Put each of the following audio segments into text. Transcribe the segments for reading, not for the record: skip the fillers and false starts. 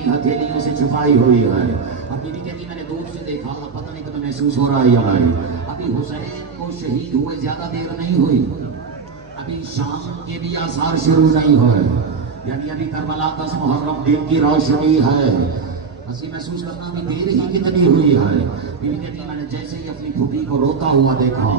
اپنی ہتھیلیوں سے چھپائی ہوئی ہے. اب بیوی کہتی میں نے دور سے دیکھا, پتہ نہیں تمہیں محسوس ہو رہا ہے یا نہیں, ابھی حسین کو شہید ہوئے زیادہ دیر نہیں ہوئی, ابھی شام کے بھی آثار شروع نہیں ہوئے, یعنی ابھی کربلا 10 محرم دن کی روشنی ہے. بس یہ محسوس کرنا بھی دیر ہی کتنی ہوئی ہے. بیوی کہتی میں نے جیسے ہی اپنی پھوپھی کو روتا ہوا دیکھا,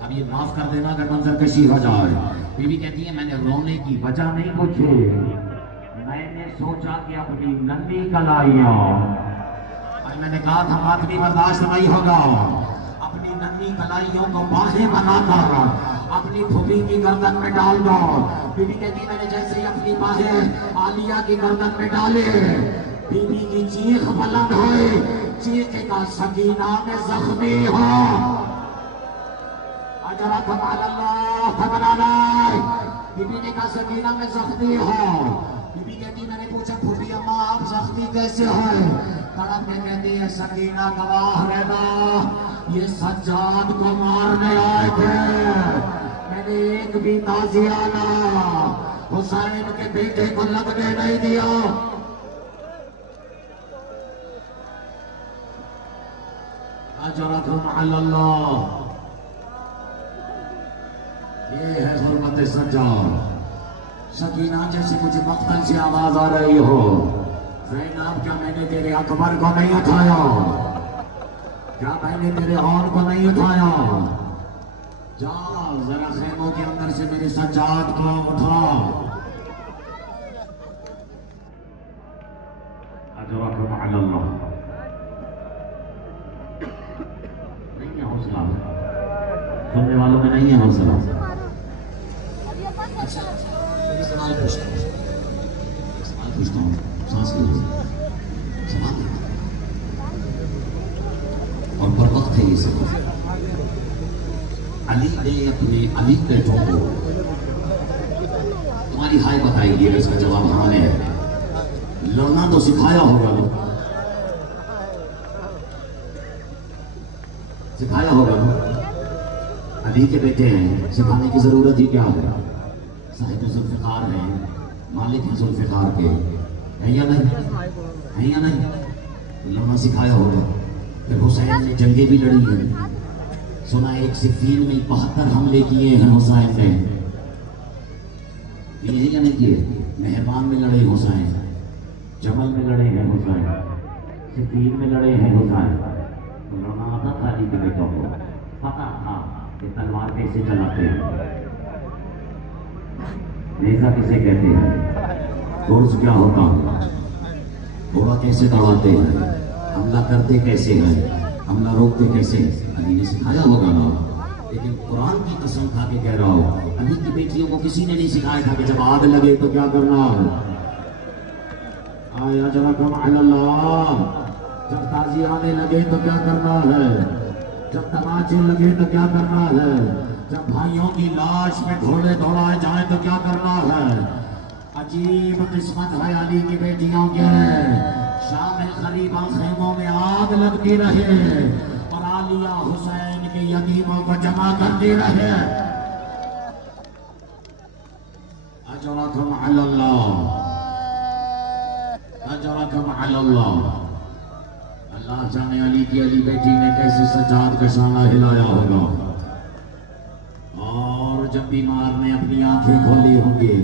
اب یہ معاف کر دینا اگر منظر کشی ہو جائے. بیوی کہتی ہے میں نے رونے کی وجہ نہیں پوچھی, میں نے سوچا کہ اپنی ننھی کلائیوں, میں نے کہا تھا بات بھی برداشت نہیں ہوگا, اپنی ننھی کلائیوں کو باہیں بنا کر اپنی پھوپھی کی گردن میں ڈال دو. بیوی کہتی میں نے جیسے ہی اپنی باہیں عالیہ کی گردن میں ڈالے, بیوی کی چیخ بلند ہوئی, چیخے کا سکینہ میں زخمی ہو. اجرکم علی اللہ فبنانا, بیوی نے کہا سکینہ میں زخمی ہو. بیوی کہتی میں نے پوچھا پھوپھی اماں آپ زخمی کیسے ہوئے؟ تڑپ کے کہتی ہے سکینہ گواہ رہنا, یہ سجاد کو مارنے آئے تھے, میں نے ایک بھی تازیانہ حسین کے بیٹے کو لگنے نہیں دیا. اجرکم علی اللہ, یہ ہے حرمت سجاد. سکینہ جیسے مجھے مقتل سے آواز آ رہی ہو, زینب کیا میں نے تیرے اکبر کو نہیں اٹھایا, کیا میں نے تیرے اور کو نہیں اٹھایا, جا ذرا خیموں کے اندر سے میرے سجاد کو اٹھا. اجرکم علی اللہ. نہیں ہے حوصلہ, سننے والوں میں نہیں ہے حوصلہ. سوال پوچھتا ہوں, سانس لیجیے, سوال اور پر وقت ہے یہ سب. علی نے اپنے علی بیٹوں کو, تمہاری ہائے بتائی گی, اس کا جواب ہاں ہے. لڑنا تو سکھایا ہوگا, سکھایا ہوگا. علی کے بیٹے ہیں, سکھانے کی ضرورت ہی کیا ہے؟ صاحب ذوالفقار ہیں, مالک ہیں ذوالفقار کے, ہیں یا نہیں, ہیں یا نہیں؟ لڑنا سکھایا ہوگا. پھر حسین نے جنگیں بھی لڑی ہیں, سنا ایک صفین میں 72 حملے کیے ہیں حسین نے, یہ ہیں یا نہیں کیے؟ مہربان میں لڑے حسین, جمل میں لڑے ہیں حسین, صفین میں لڑے ہیں حسین. تو لڑنا آتا تھا علی کے بیٹوں کو, پتا تھا کہ تلوار کیسے چلاتے ہیں, نیزہ کسے کہتے ہیں, گرز کیا ہوتا ہے, گھوڑا کیسے دوڑاتے ہیں, حملہ کرتے کیسے ہیں, حملہ روکتے کیسے ہیں. علی نے سکھایا ہوگا نا. لیکن قرآن کی قسم کھا کے کہہ رہا ہوں, علی کی بیٹیوں کو کسی نے نہیں سکھایا تھا کہ جب آگ لگے تو کیا کرنا ہے. آیا اجرکم علی اللہ, جب تازی آنے لگے تو کیا کرنا ہے, جب تماچے لگے تو کیا کرنا ہے, جب بھائیوں کی لاش میں گھوڑے دوڑائے جائیں تو کیا کرنا ہے. عجیب قسمت ہے علی کی بیٹیوں کے, شام خلیفہ خیموں میں آگ لگتی رہے اور عالیہ حسین کے یتیموں کو جمع کرتی رہے. اجرکم علی اللہ, اجرکم علی اللہ. اللہ جانے علی کی علی بیٹی نے کیسے سجاد کا شانہ ہلایا ہوگا. اور جب بیمار نے اپنی آنکھیں کھولی ہوں گی,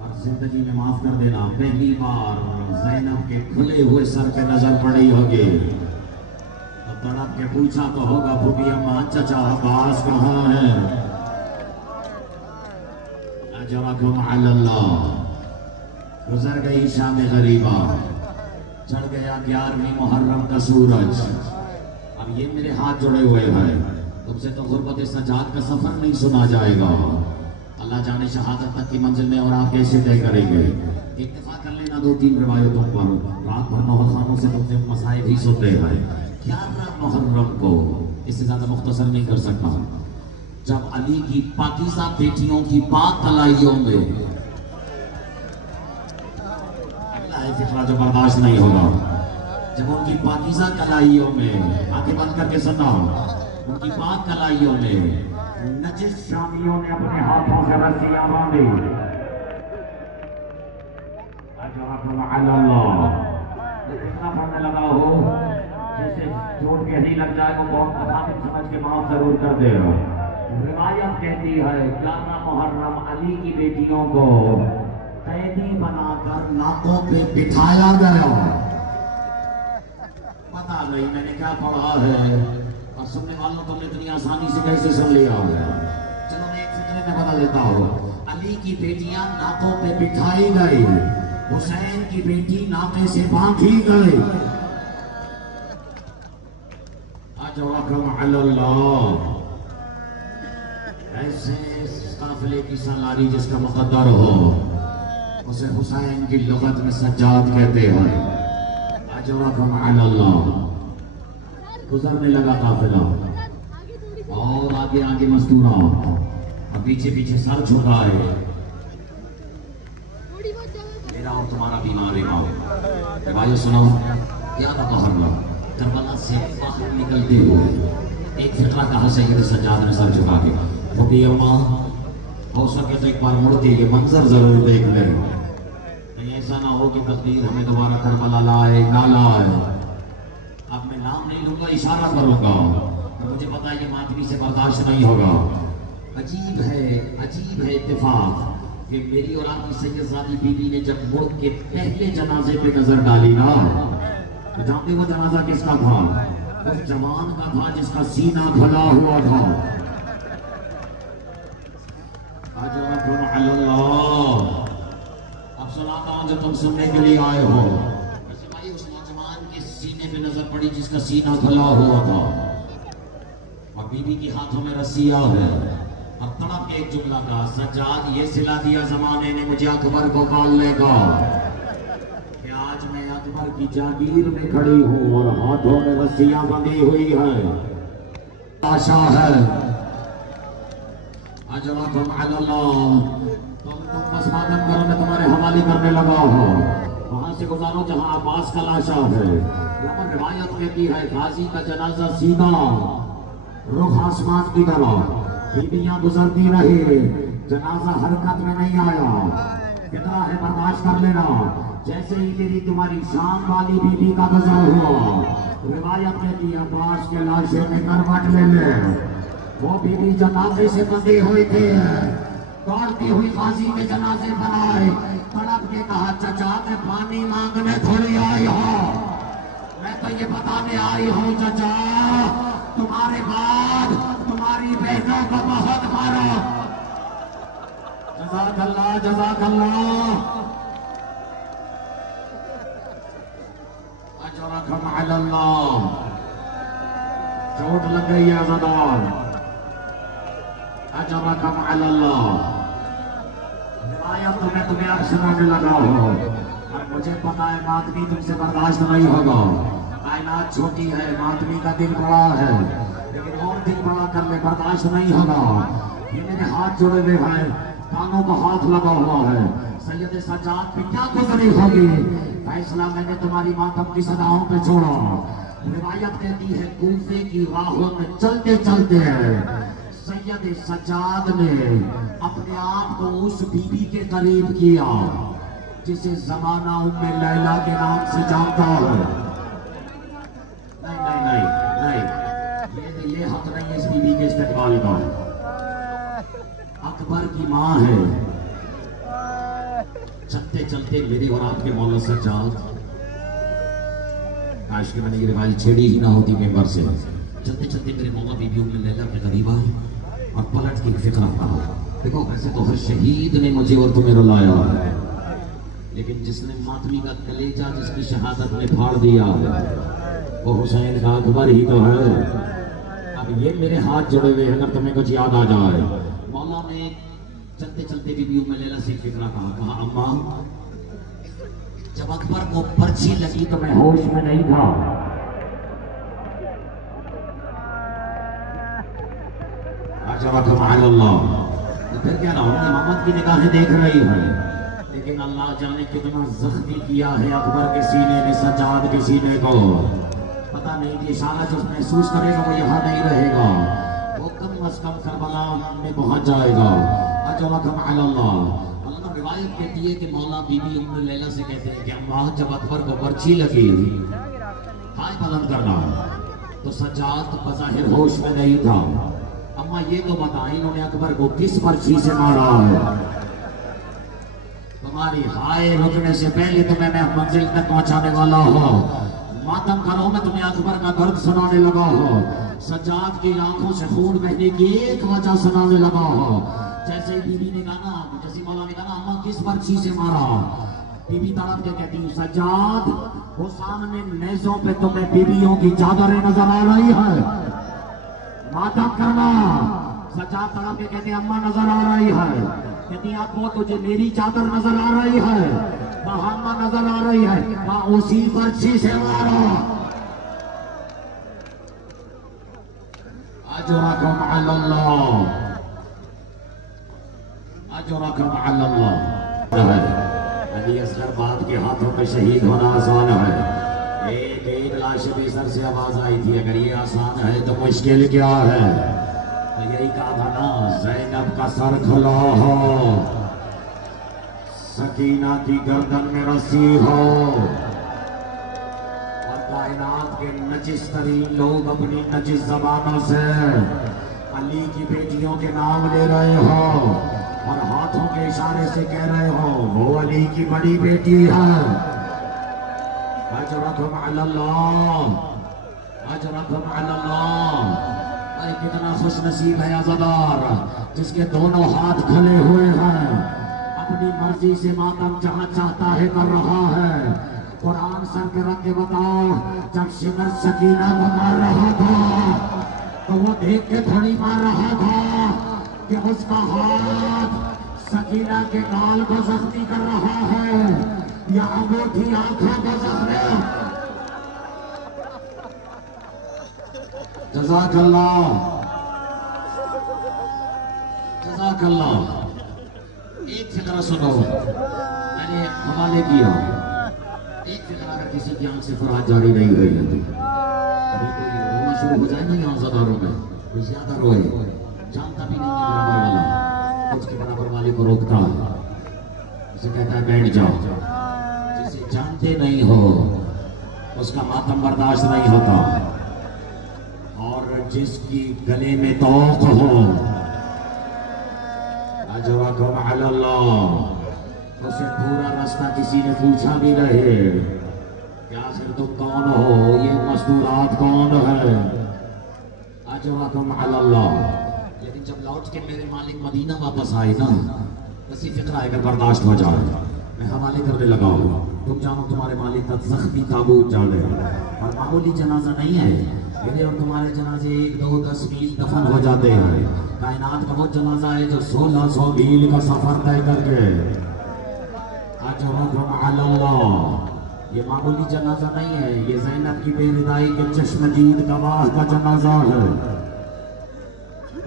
اور زندگی میں معاف کر دینا پہلی بار زینب کے کھلے ہوئے سر پہ نظر پڑی ہوگی, تو تڑپ کے پوچھا تو ہوگا پھوپھی اماں چچا عباس کہاں ہے. اجرکم علی اللہ. گزر گئی شام غریبہ, چڑھ گیا 11ویں محرم کا سورج. اب یہ میرے ہاتھ جڑے ہوئے ہیں, تم سے تو غربت سجاد کا سفر نہیں سنا جائے گا. اللہ جانے شہادت تک کی منزل میں اور آپ کیسے طے کریں گے. اتفاق کر لینا 2-3 روایتوں پر, رات بھر نوحہ خانوں سے تم سے مسائل ہی سنتے ہیں. 11 محرم کو, اس سے زیادہ مختصر نہیں کر سکتا, جب علی کی پاکیزہ بیٹیوں کی پاک کلائیوں میں, فکرہ جو برداشت نہیں ہوگا, جب ان کی پاکیزہ کلائیوں میں, آنکھیں بند کر کے سنا, ان کی پاک کلائیوں میں نجس شامیوں نے اپنے ہاتھوں سے رسیاں باندھی. اتنا پڑھنے لگا ہو جیسے چوٹ کہیں لگ جائے وہ بہت مخاطب سمجھ کے معاف ضرور کر دے. روایت کہتی ہے 11 محرم علی کی بیٹیوں کو قیدی بنا کر ناکوں پہ بٹھایا گیا. پتا نہیں میں نے کیا پڑھا ہے اور سننے والوں کو اتنی آسانی سے کیسے سن لیا ہے. چلو میں ایک فکرے میں بتا دیتا ہوں. علی کی بیٹیاں ناکوں پہ بٹھائی گئی, حسین کی بیٹی ناکے سے باندھی گئی. اجرکم علی اللہ. ایسے قافلے کی سالاری جس کا مقدر ہو اسے حسین کی لغت میں سجاد کہتے ہیں. اجرکم علی اللہ. گزرنے لگا قافلہ اور آگے آگے مستورہ اور پیچھے پیچھے سر جھکائے. میرا اور تمہارا بیمار امام روایت سنو. کیا تھا بہرلا کربلا سے باہر نکلتے ہوئے ایک فقرہ کہا سید سجاد نے سر جھکا کے کہ اماں ہو سکے تو ایک بار مڑ کے یہ منظر ضرور دیکھ لیں. کہیں ایسا نہ ہو کہ تقدیر ہمیں دوبارہ کربلا لائے نہ لائے. اب میں نام نہیں لوں گا, اشارہ کروں گا. مجھے پتا ہے یہ ماتمی سے برداشت نہیں ہوگا. عجیب ہے اتفاق کہ میری اور آپ کی سیدزادی بی بی نے جب مڑ کے پہلے جنازے پہ نظر ڈالی نا, جانتے وہ جنازہ کس کا تھا؟ اس جوان کا تھا جس کا سینہ کھلا ہوا تھا. اجرکم علی اللہ. اب سناتا ہوں جو تم سننے کے لیے آئے ہو. ویسے بھائی اس نوجوان کے سینے پہ نظر پڑی جس کا سینہ کھلا ہوا تھا اور بی بی کے ہاتھوں میں رسیاں ہے. اب تڑپ کے ایک جملہ کا سجاد یہ سلا دیا زمانے نے مجھے اکبر کو پالنے کا کہ آج میں اکبر کی جاگیر میں کھڑی ہوں اور ہاتھوں میں رسیاں بندھی ہوئی ہیں. آشا ہے اجرکم علی اللہ. تم بس ماتم کرو, میں تمہارے حوالے کرنے لگا ہوں. وہاں سے گزارو جہاں عباس کا لاشا ہے. لیکن روایت میں کی ہے غازی کا جنازہ سیدھا رخ آسمان کی طرف. بیویاں گزرتی رہی, جنازہ حرکت میں نہیں آیا. کتنا ہے برداشت کر لینا. جیسے ہی میری تمہاری شام والی بیوی کا گزر ہوا, روایت میں کی عباس کے لاشے میں کروٹ لے لے. وہ بیوی جنازے سے بندھی ہوئی تھی, دوڑتی ہوئی غازی کے جنازے پر آئے. تڑپ کے کہا چچا میں پانی مانگنے تھوڑی آئی ہوں, میں تو یہ بتانے آئی ہوں چچا تمہارے بعد تمہاری بہنوں کو بہت مارو. جزاک اللہ جزاک اللہ. اجرکم علی اللہ. چوٹ لگ گئی ہے زدار. اجرکم علی اللہ. روایت تو میں تمہیں اب سنانے لگا ہوں اور مجھے پتا ہے ماتمی تم سے برداشت نہیں ہوگا. کائنات چھوٹی ہے, ماتمی کا دل بڑا ہے, لیکن اور دل بڑا کر لے برداشت نہیں ہوگا. یہ میرے ہاتھ جڑے ہوئے ہیں, کانوں کا ہاتھ لگا ہوا ہے. سید سجاد پہ کیا گزری ہوگی, فیصلہ میں نے تمہاری ماتم کی صداؤں پہ چھوڑا. روایت کہتی ہے کوفے کی راہوں میں چلتے چلتے سید سجاد نے اپنے آپ کو اس بی بی کے قریب کیا جسے زمانہ ام لیلا کے نام سے جانتا ہے. نہیں, یہ حق نہیں ہے اس بی بی کے استقبال کا. اکبر کی ماں ہے. چلتے چلتے میری اور آپ کے مولا سجاد, کاش کہ میں نے یہ روایت چھیڑی ہی نہ ہوتی ممبر سے. چلتے چلتے میرے مولا بی بی ام لیلا کے قریب آئے اور پلٹ کے فکرہ کہا. دیکھو ویسے تو ہر شہید نے مجھے اور تمہیں رلایا ہے, لیکن جس نے ماتمی کا کلیجہ جس کی شہادت نے پھاڑ دیا ہے وہ حسین کا اکبر ہی تو ہے. اب یہ میرے ہاتھ جڑے ہوئے ہیں, اگر تمہیں کچھ یاد آ جائے. مولا نے چلتے چلتے بی بی ام لیلا سے فکرہ کہا اماں جب اکبر کو پرچی لگی تو میں ہوش میں نہیں تھا. اجرکم علی اللہ. پھر کیا رہا ہوں, امامت کی نگاہیں دیکھ رہی ہیں, لیکن اللہ جانے کتنا زخمی کیا ہے اکبر کے سینے نے سجاد کے سینے کو. پتہ نہیں کہ اشارہ جو محسوس کرے گا وہ یہاں نہیں رہے گا, وہ کم از کم کربلا میں پہنچ جائے گا. اجرکم علی اللہ. اللہ روایت کہتی ہے کہ مولا بی بی ام لیلہ سے کہتے ہیں کہ اماں جب اکبر کو پرچی لگی ہائے بلند کرنا تو سجاد بظاہر ہوش میں نہیں تھا. اماں یہ تو بتائیں انہوں نے اکبر کو کس پرچی سے مارا ہے؟ تمہاری ہائے رکنے سے پہلے تمہیں میں منزل تک پہنچانے والا ہوں. ماتم کرو میں تمہیں اکبر کا درد سنانے لگا ہوں. سجاد کی آنکھوں سے خون بہنے کی ایک وجہ سنانے لگا ہوں. جیسے بی بی نے کہا نا، جیسے مولا نے کہا اماں کس پرچی سے مارا؟ بی بی تڑپ کے کہتی ہوں سجاد وہ سامنے نیزوں پہ تمہیں بیویوں کی چادریں نظر آ رہی ہے. ماتم کرنا. سجاد تڑپ کے کہتے اماں نظر آ رہی ہے. کہتی آپ وہ تجھے میری چادر نظر آ رہی ہے، اماں نظر آ رہی ہے، اسی پرچی سے مارا. اجرکم علی اللہ، اجرکم علی اللہ. علی اصغر بات کے ہاتھوں پہ شہید ہونا آسان ہے. ایک لاش بھی سر سے آواز آئی تھی اگر یہ آسان ہے تو مشکل کیا ہے؟ تو یہی کہا تھا نا زینب کا سر کھلا ہو، سکینہ کی گردن میں رسی ہو، اور کائنات کے نجس ترین لوگ اپنی نجس زبانوں سے علی کی بیٹیوں کے نام لے رہے ہو اور ہاتھوں کے اشارے سے کہہ رہے ہو وہ علی کی بڑی بیٹی ہے. اجرکم علی اللہ، اجرکم علی اللہ. اے کتنا خوش نصیب ہے عزادار جس کے دونوں ہاتھ کھلے ہوئے ہیں، اپنی مرضی سے ماتم جہاں چاہتا ہے کر رہا ہے. قرآن سر کے رکھ کے بتاؤ جب شمر سکینہ کو مار رہا تھا تو وہ دیکھ کے تھوڑی مار رہا تھا کہ اس کا ہاتھ سکینہ کے گال کو زخمی کر رہا ہے یا انگوٹھی آنکھوں کو زخمی. جزاک اللہ، جزاک اللہ. ایک فقرہ سنو، میں نے حوالے کیا. ایک فقرہ اگر کسی کی آنکھ سے فرات جاری نہیں ہوئی ہوتی ابھی کوئی رونا شروع ہو جائے نا یہاں زداروں میں، کوئی زیادہ روئے جانتا بھی نہیں ہے برابر والا، اس کے برابر والے کو روکتا ہے، اسے کہتا ہے بیٹھ جاؤ. جسے جانتے نہیں ہو اس کا ماتم برداشت نہیں ہوتا، اور جس کی گلے میں توق ہو اجرکم علی اللہ اسے پورا راستہ کسی نے پوچھا بھی رہے کہ آخر تم کون ہو، یہ مستورات کون ہے. اجرکم علی اللہ. لیکن جب لوٹ کے میرے مالک مدینہ واپس آئے نا، ویسی فکر آئے کر برداشت ہو جائے. میں حوالے کرنے لگا ہوں، تم جانو تمہارے مالک تک زخمی تابوت جانے اور معمولی جنازہ نہیں ہے. میرے اور تمہارے جنازے 1 2 10 میل دفن ہو جاتے ہیں. کائنات کا وہ جنازہ ہے جو 1600 میل کا سفر طے کر کے. اجرکم علی اللہ. یہ معمولی جنازہ نہیں ہے، یہ زینب کی بے ردائی کے چشم دید گواہ کا جنازہ ہے.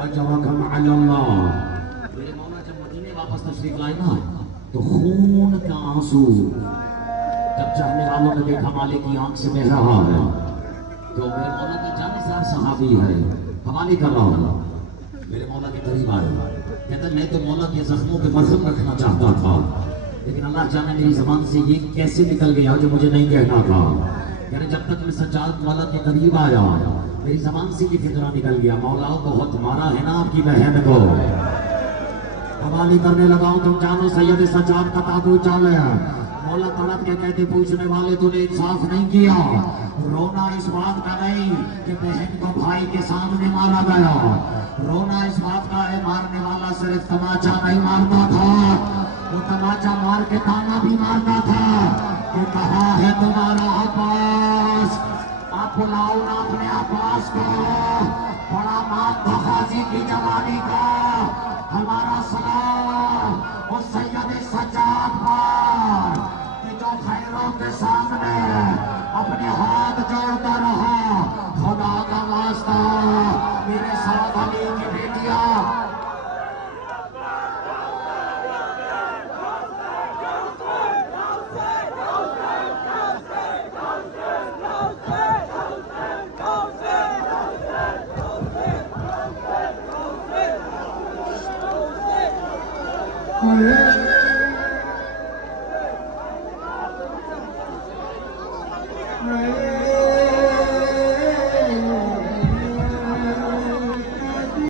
اجرکم علی اللہ. میرے مولا جب مدینے واپس تشریف لائے نا تو خون کا آنسو جب چاہنے والوں نے دیکھا مالک کی آنکھ سے بہہ رہا ہے تو میرے مولا کا جانشار صحابی ہے، حوالے کر رہا ہوں. میرے مولا کے قریب آئے، کہتا ہے میں تو مولا کے زخموں پہ مرہم رکھنا چاہتا تھا لیکن اللہ جانے میری زبان سے یہ کیسے نکل گیا جو مجھے نہیں کہنا تھا. یعنی جب تک میں سجاد مولا کے قریب آیا میری زبان سے یہ فکرہ نکل گیا مولا بہت مارا ہے نا آپ کی بہن کو. حوالے کرنے لگا ہوں، تم جانو سید سجاد کا تابوت چالے ہیں. مولا تڑپ کے کہتے پوچھنے والے تو نے انصاف نہیں کیا. رونا اس بات کا نہیں کہ بہن کو بھائی کے سامنے مارا گیا، رونا اس بات کا ہے مارنے والا صرف تماچا نہیں مارتا تھا، وہ تماچا مار کے تانا بھی مارتا تھا کہ کہاں ہے تمہارا عباس. آپ بلاؤ نا اپنے عباس کو، بڑا مات تھا غازی کی جوانی کا. ہمارا سلام اس سید سجاد پر کہ جو خیروں کے سامنے اپنے ہاتھ جوڑتا رہا. خدا کا واسطہ میرے ساتھ علی کی بیٹیاں میں